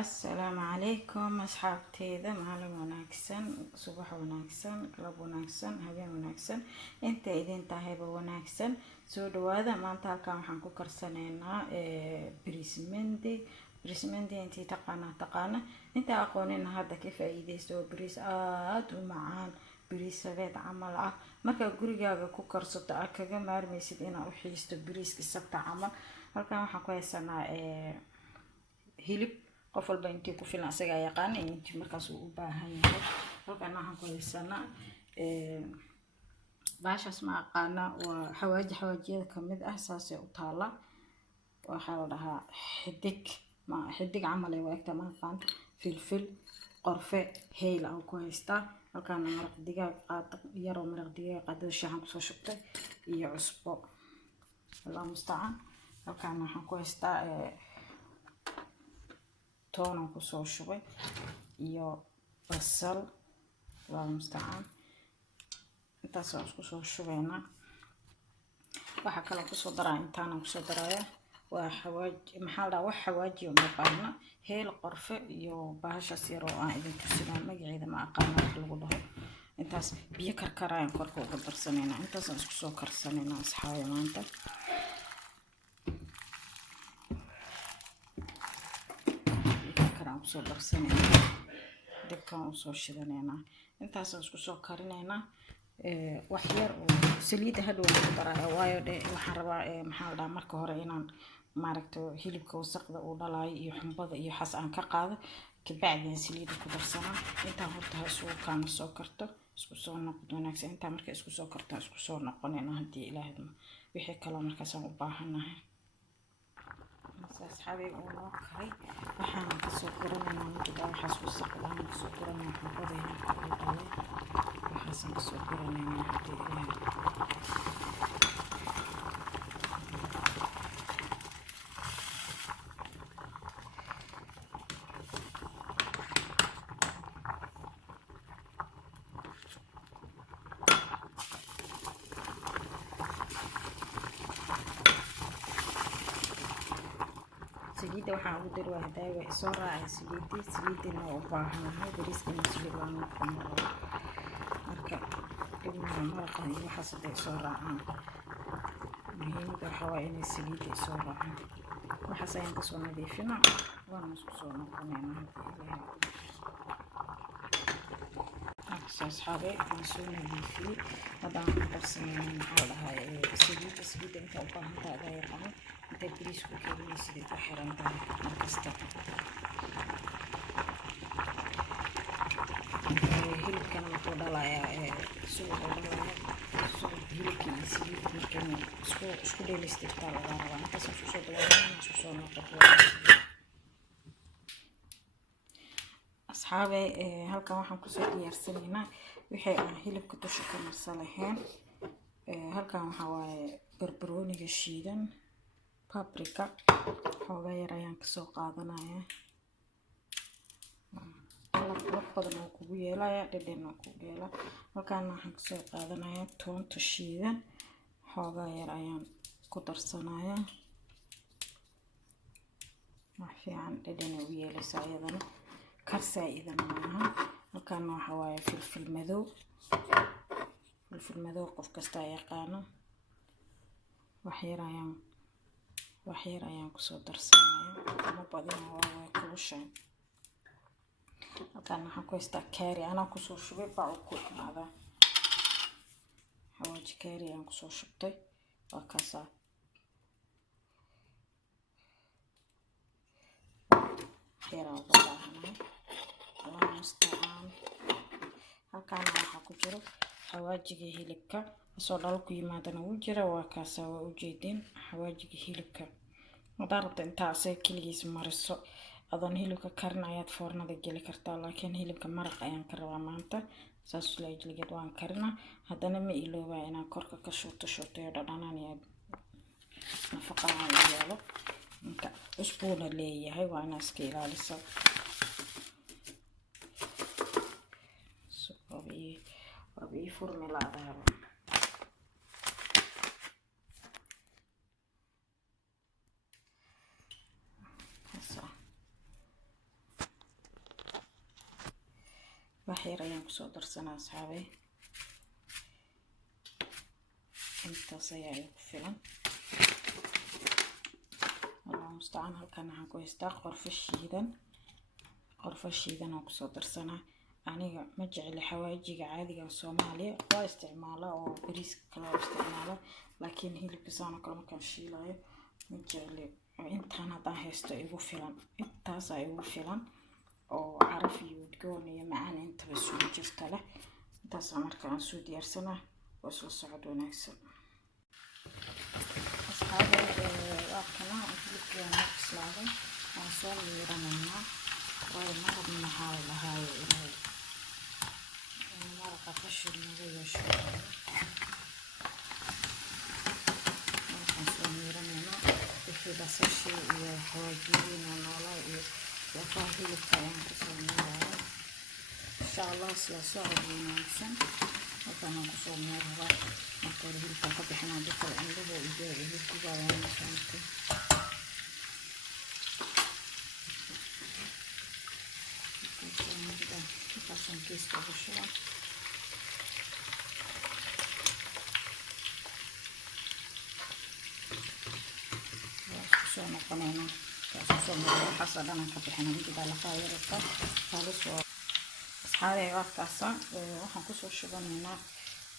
السلام عليكم أصحابتيدا معلم وناكسن صباح وناكسن قلب وناكسن هبين وناكسن انت إذن تاهيبا وناكسن سو دوادا ما انت هالكام وحنكو كرسانينا بريسمندي انتي تقانا انت اقونين هادا كيف ايديستو بريس ومعان بريس سبيت عمل marka gurigaaga ku karsato aad kaga maarmaysid inaad u xiisto bariiska sabta camal halkan waxaan ku haysanaa hilib qof walba intii ku filan asaga yaqaan intii markaas uu u baahan yahay halkan waxaan ku haysanaa baashas ma aqaana waa xawaajiyada kamid ah saasay u taala waxa la dhahaa xidig camal ay waagta ma aqaan filfil qorfe heel aan ku haystaa halkan maraq digaag yar oo maraq digaag qaadada shaahan ku soo shubtay iyo cusbo Allah musta'an halkan waxaan ku haystaa toon ku soo shubay iyo basal Allah musta'an intaas oo isku soo shubayna waxa kale ku soo daraa intaan ku soo daraya waa wax xawaaji oo maqaana heel qorfe iyo baashas yar oo aan idin tusinaa magaceeda ma aqaan lagu dhaho intaas biyo karkarayaan korka uga darsanayna intaas aan isku soo karsanayna asxaabay maanta karaan soo darsanayna dabkaan u soo shidanayna intaas aan isku soo karinayna wax yar oo saliid hadhow ku daraya waayo waxaan rabaa maxaa la marka hore inaan maaragto hilibka wasaqda uu dhalaayo iyo xumbada iyo xas aan ka qaado kabacdina saliida ku darsanaa inta horta soo kaan soo karto isku soo noqdo wanaagsan inta marka isku soo karto isku soo noqonayna hadii ilaahay wixii kale markaas aan u baahanahay asxaabay oo noo karay waxaan ka soo qoranaynaa midda waxaas wasaqda aan ka soo qoranaynaa xumbada iyo dhalay waxaas ka soo qoranaynaa hadii ilaahay سليد waxaan ugu dar waa daawa soo raacay saliidina oo baahanahay bariiska saliid waan qaadaa marka dibna maraqa iyo waxa saddex soo raacaan muhiimada waxa waa in saliid soo raacaan waxa sayaan ka soo nadiifina waan isku soo noqonaynaa hadii asxaabay aan soo nadiifiyay hadaan ku darsanayna maxaa dhahay saliid inta u baahan tahay yaqaan inta bariisku keenay sidii ku xiran tahay markasta hilibkan wuxuu dhalayaa suuq hilibkii saliid markan isku dheelistirtaa laga rabaa intaas isku soo dawaanaa isku soo noqdo asxaabay halkan waxaan ku soo diyaarsanaynaa wixii aan hilibka dusha ka marsalahayn halkan waxa waaye barbarooniga shiidan paprika xoogaa yar ayaan ka soo qaadanayaa wax badan oo kugu yeelaya dhadhan oo kugu yeela halkan waxaan ka soo qaadanayaa toonta shiidan xoogaa yar ayaan ku darsanayaa wax fiican dhadhan oo yeelaysa iyadana karsa idana maaha halkan waxa waaye filfil madow qof kasta yaqaan wax yar ayaan ku soo darsanayaa ma badina waa kulushay halkan waxaan ku haystaa kaari ana ku soo shubay baa ku imaada xawaaji kaari aan ku soo shubtay waa kaasa xeeraa u baahanay Allah musta'an halkan waxa ku jiro xawaajiga hilibka soo dhal ku yimaadana uu jira waa kaasa waa u jeedin xawaajiga hilibka madarabta inta asay kaligiis mariso adan hilibka karin ayaad foornada gali kartaa laakiin hilibka maraq ayaan ka rabaa maanta saas leeyligeed waan karina hadana ma iloobaa inaan korka ka shuuto dhadhanaan iyo nafaqo aan yeelo inta usbuuna leeyahay waa inaad iska ilaaliso wabi furmila adaba waxyar ayaan kusoo darsanaa asxaabay. intaas ayaa igu filan. Allahumma musta'aan. halkan waxaan ku haystaa qorfo shiidan oo kusoo darsanaa. aniga ma jecli xawaajiga caadiga Soomaaliya, waa isticmaalaa oo bariiska kale oo isticmaalaa, laakiin hilibka saan oo kale markaan shiilayo ma jecli. intaan haddaan haysto igu filan, intaas ayaa igu filan oo caraf iyo udgoon iyo macaan intaba isugu jirta leh. intaas marka aan soo diyaarsanaa oo isla socod wanaagsan. asxaabay waa kana hilibka aan bislaaday aan soo miiranaynaa. waayo marabna maxaa la dhahayo inuu maraqa qashir naga yeesho. markaan soo miiranaynaa wixii basashii iyo xawaajiyiina noolaa iyo lafaha hilibka ayaan kusoo miirayaa. insha allah isla socod wanaagsan. halkaan aan kusoo miirayaa. marka hore hilibkaan ka bixinaa dadka indhaha iyo hilibka ayaan sameeyay. Pasan kiiska bushuwa. soo noqonayna soo maraya xasa dhanaan ka bixina midda la qaayirta taasoo asxaabay waqtaasa waxaan ku soo shubanaynaa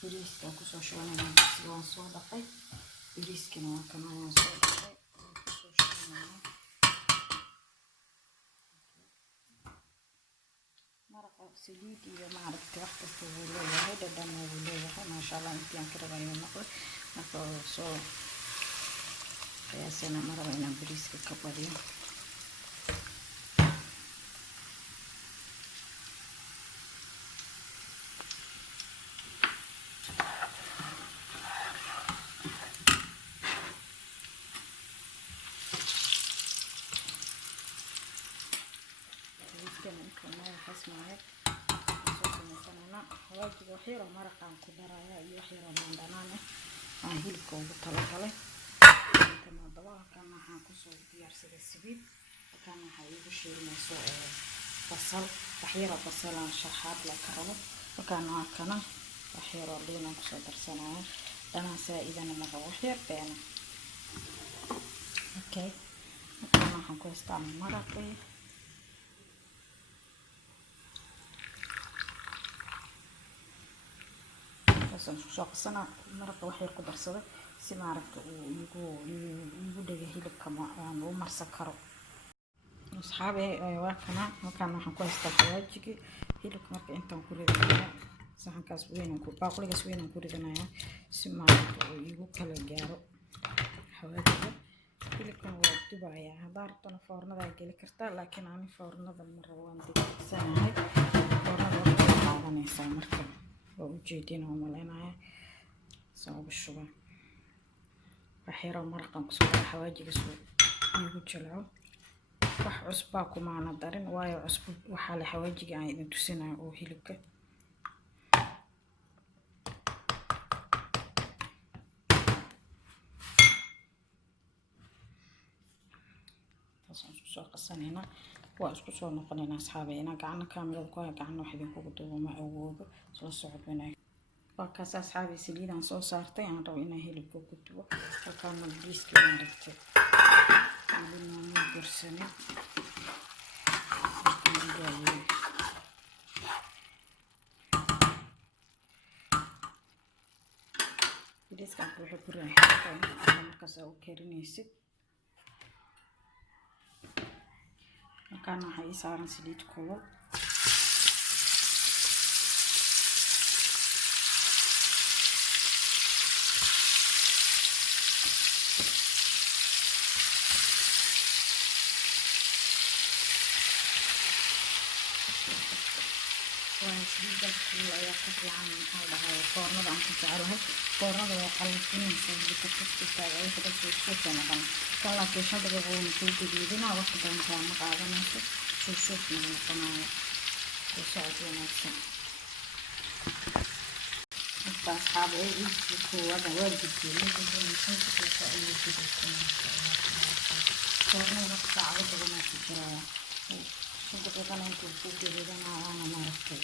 bariiska ku soo shubanaynaa waan soo dhaqay bariiskana waa kan aan soo dhaqay ku soo shubanaynaa. maraqa saliid iyo maaragtay wax kasta uu leeyahay dhadhan uu leeyahay maasha Allah. intii aan ka rabayo noqdo marka soo qiyaasana maraba inaan bariiska ka badiyo. xawaajiga waxyar oo maraqaan ku darayaa iyo waxyar oo dhanaan aan hilibka ugu talagalay. inta dabalkan waxaan kusoo diyaarsaday saliid. halkan waxaa igu shiilmayso basal, waxyar oo basal aan sharaxaad la ka rabo. halkan waa kana waxyar oo liin aan kusoo darsanayo. dhanaan saaidana ma rabo, waxyar beena. okay halkan waxaan ku haystaa maraqii. soo qasana maraqa waxyar ku darsaday si maaragta uu igu dhaga hilibka aan u marsan karo. asxaabay waa kana halkan waxaan ku haystaa xawaajigi hilibka. marka intaan ku ridanayaa saxankaas weyn ku baaquligaas weyn ku ridanayaa si maaragta uu igu kala gaaro xawaajiga. hilibkan waa dubaaya, haddii rabtana foornada geli kartaa, laakiin aan foornada ma rabo, waan digsanahay. foornada waxay qaadanaysaa marka ujeedin oo maleynaya soo shuba waxyaro maraqan ku soo xawaajiga soo igu jilco. wax cusba kumaana darin, waayo cusbo waxa la xawaajiga aan idin tusinayo oo hilibka. taasoo soo qasanayna waa isku soo noqonayna asxaabay. ina gacana kaamirada ku hay gacana wax idin kugu duubo ma awoodo. soo socod wanaag waa kaas asxaabay. saliidaan soo saartay aan rabo inaan hilibka ku dubo. halkaan bariiska maaragtay ilaa gursane bariiska wuxuu ku raaxay markaas oo karinaysid. halkaan waxaa ii saaran saliid kulul. saliidda kulul ayaa ka fiican maxaa la dhahaa foornada aan ku jecelahay. foornada waa qalafinaysa hilibka kaftiisaaga ay ka dhashay soo noqon kan laakiin 5 daqiiqo uu ku gudbina waqti badan ma qaadanayso. soo noqonayo soo socod wanaagsan. inta asxaabay isku wada waajibkii lagu doonaysan dadka ay ku jirtaan. foornada saacado badan ku jiraya. 5 daqiiqo inta ku gudbina ana maaragtay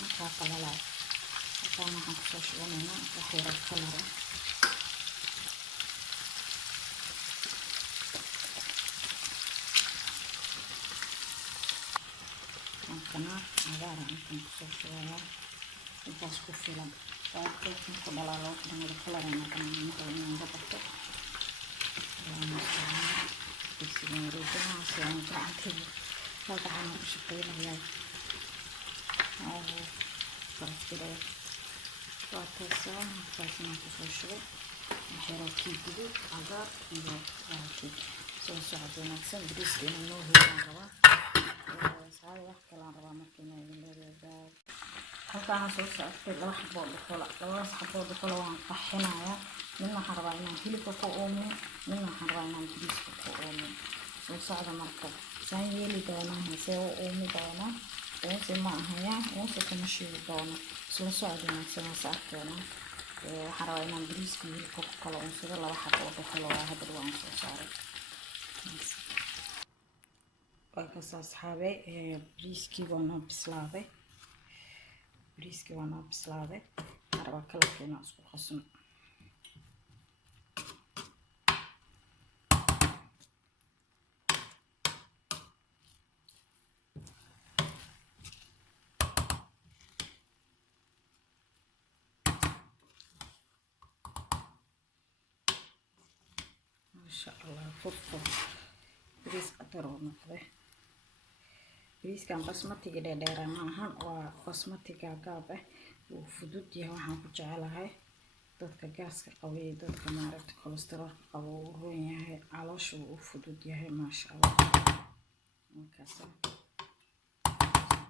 markaa qalalay halkaan waxaan kusoo shubanaynaa wax yar oo kalara kana cagaar intaan kusoo shubayaa intaas ku filan sababtoo marka dhalaalo dhanada kalarana dhanaan inaan gabato digsigan wareejinaa si aan gacantayda halkaxana ku shaqaynayaa farfiraya waa taasaa markaasna kusoo shubay waxyarokii guduud cagaar iyo waakii soo socod wanaagsan bariiska inuu noo heelaan rabaa saada wax kalaan rabaa markiina idin leedahay halkaan soo socotay laba xaboo dhuxula waan qaxinayaa midna waxaan rabaa inaan hilibka ku uumiyo midna waxaan rabaa inaan bariiska ku uumiyo soo socda marka saan yeeli doonaa hasee u uumi doonaa uunsi ma ahayaan uunsi kuma shiidi doono soo socda wanaagsan arkeena waxaan rabaa inaan bariiska hilibka ku kala uunsado laba xaboo dhuxula waa hadal waan soo saaray وكاس أصحابي بريسكي وانا بسلادة أربع كلا كنا أسكو خصم ما شاء الله فرصة بريس أترو نقضي bariiskan basmatiga dheedheera maahan waa basmatiga gaab ah wuu fudud yahay waxaan ku jecelahay dadka gaaska qaba iyo dadka maaragta kolestaroolka qaba wuu roon yahay caloosha wuu u fudud yahay maasha allah markaas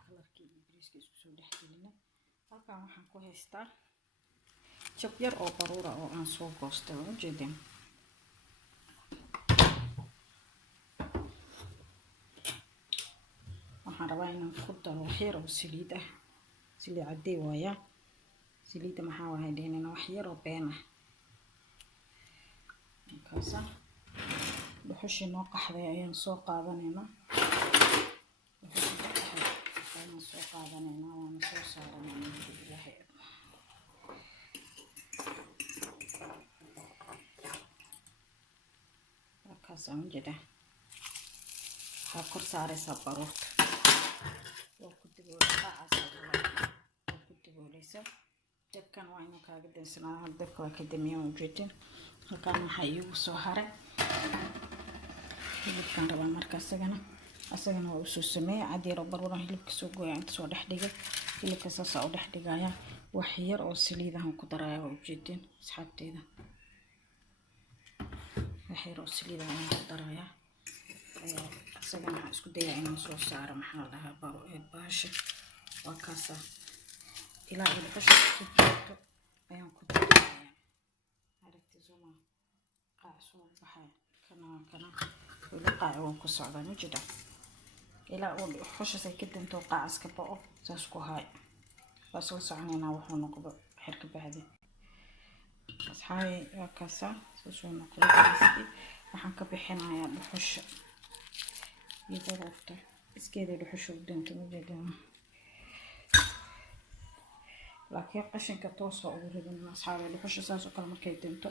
kalarkii iyo bariiska isku soo dhex gelina halkaan waxaan ku haystaa jab yar oo baruura oo aan soo goostay waa ujeedeen waxaan rabaa inaan ku daro wax yar oo saliid ah saliid cadday waaya saliidda maxaa wahay dheenina wax yar oo been ah markaasa dhuxushii noo qaxday ayaan soo qaadanaynaa waana soo saaranaynaa ilaahay markaasaan ujeeda waxaa kor saaraysaa baruurta waa ku dabooleysa dabkan waa inuu kaaga dansanaa dabka waa ka damiyaan ujeedin halkaan waxaa iigu soo haray hilibkaan rabaa marka asagana waa usoo sameeyay cadeer oo baruuran hilibka soo gooya inta soo dhex dhigay hilibka saasaa u dhex dhigaya wax yar oo saliidahan ku daraya waa ujeedin asxaabteeda wax yar oo saliidahan ku daraya asagana waxaan isku dayaa inaan soo saaro maxaa la dhahaa baasha waa kaasa ilaa ay dhuxusha ku jirto ayaan ku darayaa aragti soma qaac soo baxay kana weli qaac waan ku socdaa ma jira ilaa uu dhuxusha say ka danto qaac iska bao saas ku haay waa soo soconaynaa wuxuu noqdo xirka bacdi asxaabi waa kaasa saasuu noqdo bariiskii waxaan ka bixinayaa dhuxusha iyo baruurta iskeeda dhuxusha u danto ma jeedaan laakiin qashinka toos oo ugu ridin asxaabi dhuxusha saas oo kale markay danto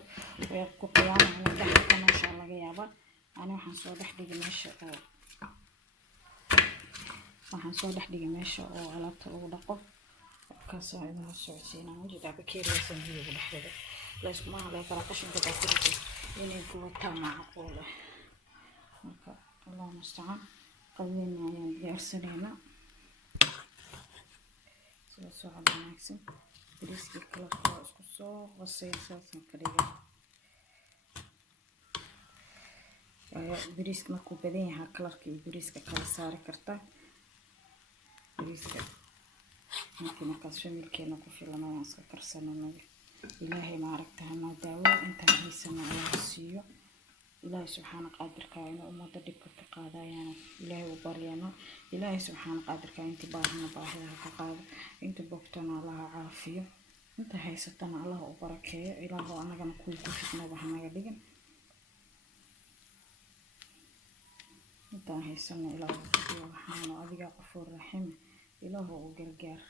way ku qiyaamayaa dhaxalka meesha laga yaabaa ani waxaan soo dhex dhigay meesha oo alaabta lagu dhaqo markaas waa inuu socodsiinaa ma jeedaa bakeeriyaasaan biyo ugu dhex riday layskuma halay kala qashinka baakirida inay gubataa macquul ah marka الله المستعان قوينا يعني بيرسلينا سو على ناكسن بريسكي كلا خلاص كسو وسياسات كريجة بريسك ماكو بدين ها كلاركي بريسك كلا صار كرتا بريسك ممكن أكاس شميل كينا كوفي لما ناسك كرسنا نوي إلهي ما عرفتها ما داوي انت هي سنة على السيو إلهي سبحانه قادر كائن وما تدك كقادا يعني إلهي وبريانا إلهي سبحانه قادر كائن تباهنا باهلها كقادا أنت بوقتنا الله عافية أنت هاي ستنا الله وبركة إلهي أنا جن كل كفتنا بحنا جديد أنت هاي سنة إلهي وبحنا وأبيك غفور رحيم إلهي وجرجار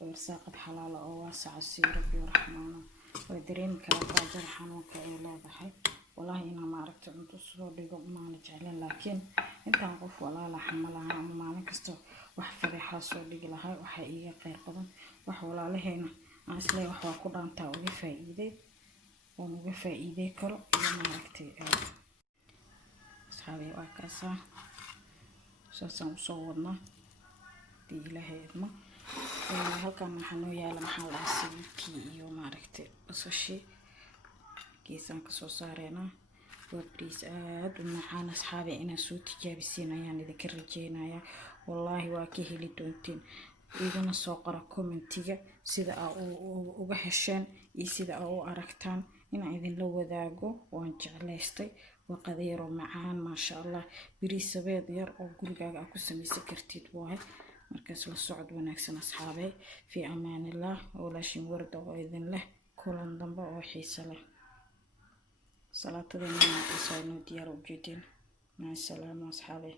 وارساقد حلال أو واسع سي ربي ورحمانه ودريم كلا قادر حنوك إلى ضحي والله إنا ما عرفت أن تصور لقب ما نجعلين لكن أنت عقف ولا لا حملها أما ما نكستو وحفري حاسو لقلها وحقيقة غير قدم وحولا لهنا أصلي وحوا قدام تاوي فايدة ونوغ فايدة كرو إذا ما عرفتي أصحابي وكاسا ساسا وصورنا دي إلهي إدما halkan waxaa noo yaala maxaa la saliidkii iyo maaragtay basashii geesaan ka soo saareenaa waa bariis aad u macaan asxaabi inaan soo tijaabisiin ayaan idinka rajeynayaa wallaahi waa ka heli doontiin iguna soo qora commentiga sida aa uga hesheen iyo sida aa u aragtaan inaan idinla wadaago waan jeclaystay waa qadeero macaan maasha allah bariis sabeed yar oo gurigaaga aad ku samaysan kartid waaye markaas la socod wanaagsan asxaabay fi amaanillah walaashin warda oo idin leh kulan dambe oo xiiso leh salaatadeenna isoo noo diyaar u jeedin ma salaamo asxaabay